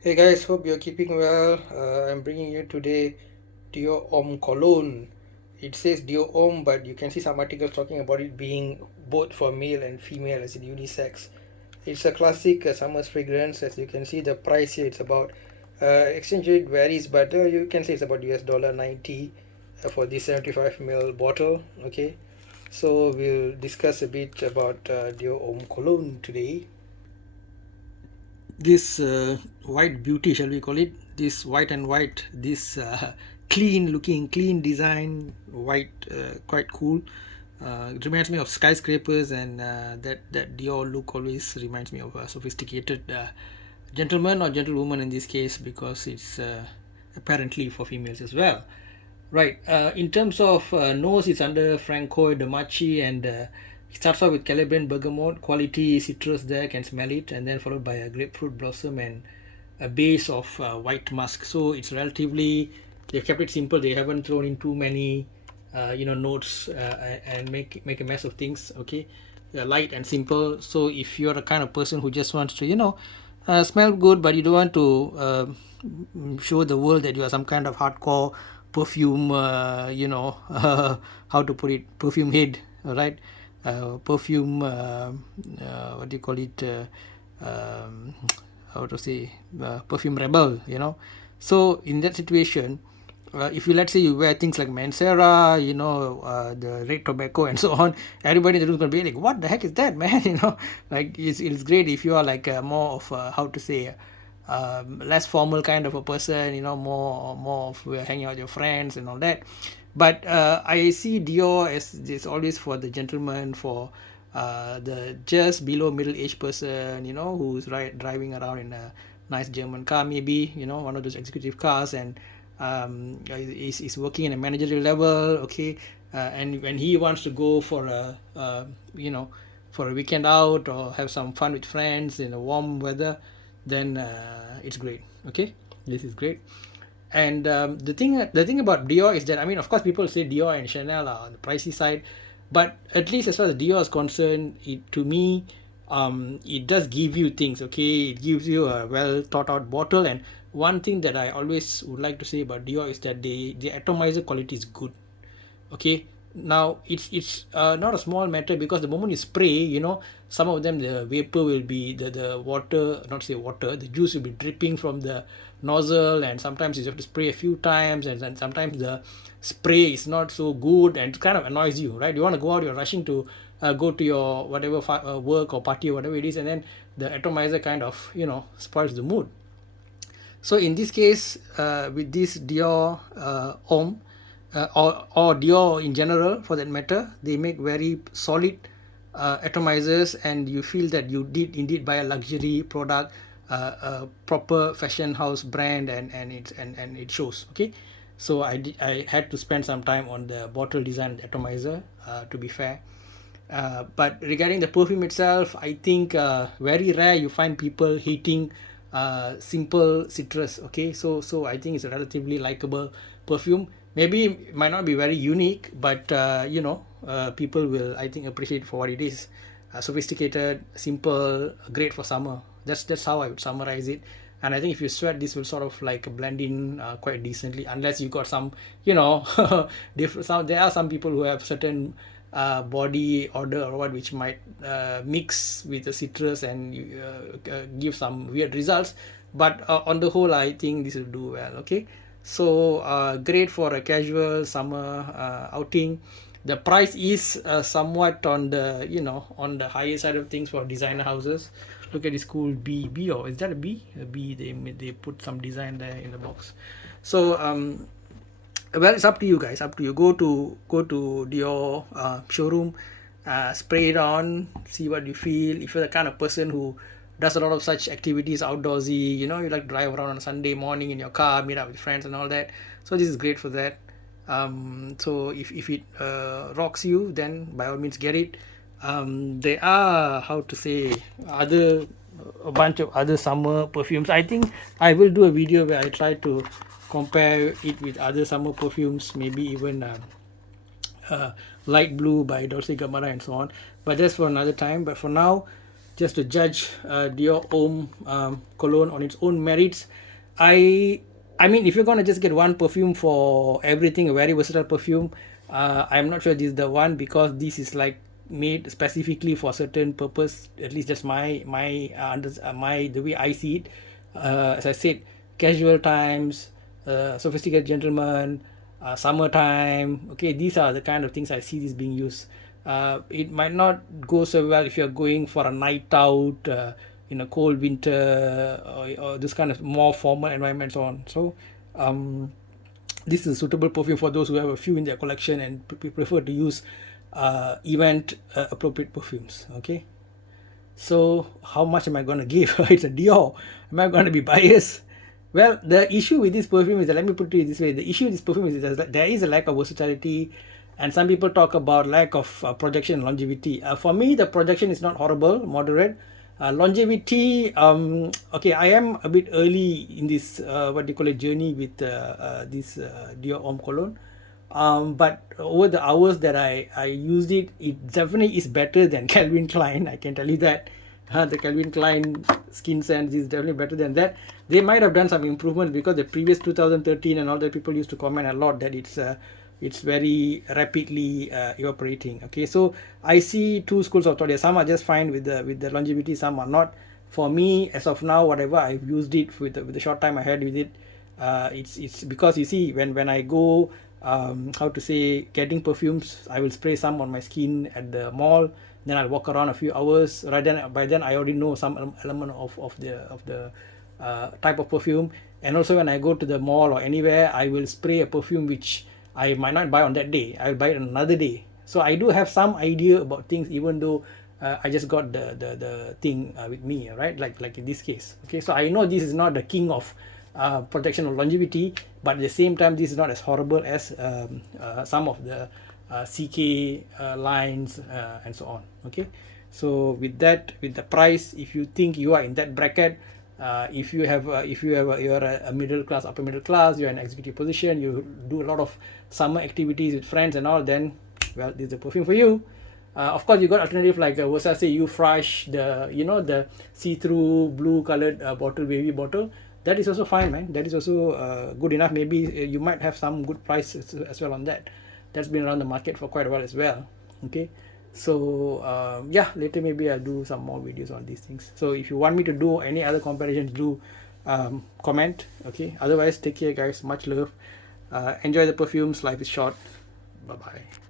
Hey guys, hope you're keeping well. I'm bringing you today Dior Homme Cologne. It says Dior Homme, but you can see some articles talking about it being both for male and female, as in unisex. It's a classic summer fragrance. As you can see, the price here it's about exchange rate varies, but you can say it's about US $90 for this 75 ml bottle. Okay, so we'll discuss a bit about Dior Homme Cologne today. This white beauty, shall we call it, this white and white, this clean looking, clean design white, quite cool. It reminds me of skyscrapers, and that Dior look always reminds me of a sophisticated gentleman or gentlewoman in this case, because it's apparently for females as well. Right. In terms of nose, it's under Francois de Machi, and it starts off with Calabrian bergamot, quality citrus there, can smell it, and then followed by a grapefruit blossom and a base of white musk. So it's relatively, they've kept it simple. They haven't thrown in too many, notes and make a mess of things. Okay, light and simple. So if you're the kind of person who just wants to, smell good, but you don't want to show the world that you are some kind of hardcore perfume, how to put it, perfume head, right? Perfume, what do you call it? How to say, perfume rebel, So in that situation, if you, let's say, you wear things like Mancera, the red tobacco and so on, everybody in the room is going to be like, what the heck is that, man? Like it's great if you are like more of how to say, less formal kind of a person, more of hanging out with your friends and all that. But I see Dior as this always for the gentleman, for the just below middle aged person, who's driving around in a nice German car, maybe, one of those executive cars, and is working in a managerial level. Okay, and when he wants to go for for a weekend out or have some fun with friends in a warm weather, then it's great. Okay, this is great. And the thing about Dior is that, I mean, of course, people say Dior and Chanel are on the pricey side, but at least as far as Dior is concerned, it to me, it does give you things. Okay, it gives you a well thought out bottle. And one thing that I always would like to say about Dior is that the atomizer quality is good. Okay, now it's not a small matter, because the moment you spray, some of them, the vapor will be, the water, not say water, the juice will be dripping from the nozzle, and sometimes you have to spray a few times, and then sometimes the spray is not so good and it kind of annoys you, right? You want to go out, you're rushing to go to your whatever work or party or whatever it is, and then the atomizer kind of spoils the mood. So in this case, with this Dior Homme, or Dior in general for that matter, they make very solid atomizers, and you feel that you did indeed buy a luxury product, a proper fashion house brand, and it shows. Okay, so I had to spend some time on the bottle design of the atomizer, to be fair. But regarding the perfume itself, I think very rare you find people hating simple citrus. Okay, so I think it's a relatively likable perfume. Maybe it might not be very unique, but people will, I think, appreciate for what it is. Sophisticated, simple, great for summer. That's how I would summarize it. And I think if you sweat, this will sort of like blend in quite decently, unless you got some, different. There are some people who have certain body odor or what, which might mix with the citrus and give some weird results. But on the whole, I think this will do well. Okay, so great for a casual summer outing. The price is somewhat on the, on the higher side of things for designer houses. Look at this cool B, or is that a B? A B. They put some design there in the box. So well, it's up to you guys, up to you. Go to your showroom, spray it on, see what you feel. If you're the kind of person who does a lot of such activities outdoorsy, you like to drive around on a Sunday morning in your car, meet up with friends and all that, so this is great for that. So if it rocks you, then by all means get it. There are, how to say, other a bunch of other summer perfumes. I think I will do a video where I try to compare it with other summer perfumes, maybe even uh, Light Blue by Dolce Gabbana and so on, but that's for another time. But for now, just to judge Dior Homme Cologne on its own merits. I mean, if you're gonna just get one perfume for everything, a very versatile perfume, I'm not sure this is the one, because this is like made specifically for a certain purpose. At least that's my the way I see it. As I said, casual times, sophisticated gentlemen, summertime. Okay, these are the kind of things I see this being used. It might not go so well if you're going for a night out in a cold winter, or this kind of more formal environment, so on. So this is a suitable perfume for those who have a few in their collection and prefer to use event appropriate perfumes. Okay, so how much am I going to give? It's a Dior. Am I going to be biased? Well, the issue with this perfume is that, let me put it this way, the issue with this perfume is that there is a lack of versatility, and some people talk about lack of projection and longevity. For me, the projection is not horrible, moderate. Longevity, okay, I am a bit early in this what do you call it, journey with this Dior Homme Cologne, but over the hours that I used it, it definitely is better than Calvin Klein, I can tell you that. The Calvin Klein skin scent is definitely better than that. They might have done some improvement, because the previous 2013 and all that, people used to comment a lot that it's very rapidly evaporating. Okay, so I see two schools of thought. Some are just fine with the longevity, some are not. For me, as of now, whatever I've used it with the short time I had with it, it's because, you see, when I go how to say, getting perfumes, I will spray some on my skin at the mall, then I'll walk around a few hours. Right then, by then I already know some element of the type of perfume. And also, when I go to the mall or anywhere, I will spray a perfume which I might not buy on that day, I'll buy it another day. So I do have some idea about things, even though I just got the thing with me, right? Like in this case. Okay, so I know this is not the king of protection or longevity, but at the same time, this is not as horrible as some of the CK lines and so on. Okay, so with that, with the price, if you think you are in that bracket, if you're a middle class, upper middle class, you're in an executive position, you do a lot of summer activities with friends and all, then, well, this is the perfume for you. Of course, you got alternative like Versace Fresh, the see-through blue colored bottle, baby bottle. That is also fine, man. That is also good enough. Maybe you might have some good price as well on that. That's been around the market for quite a while as well. Okay, so yeah, later maybe I'll do some more videos on these things. So if you want me to do any other comparisons, do comment. Okay, otherwise, take care, guys. Much love. Enjoy the perfumes. Life is short. Bye bye.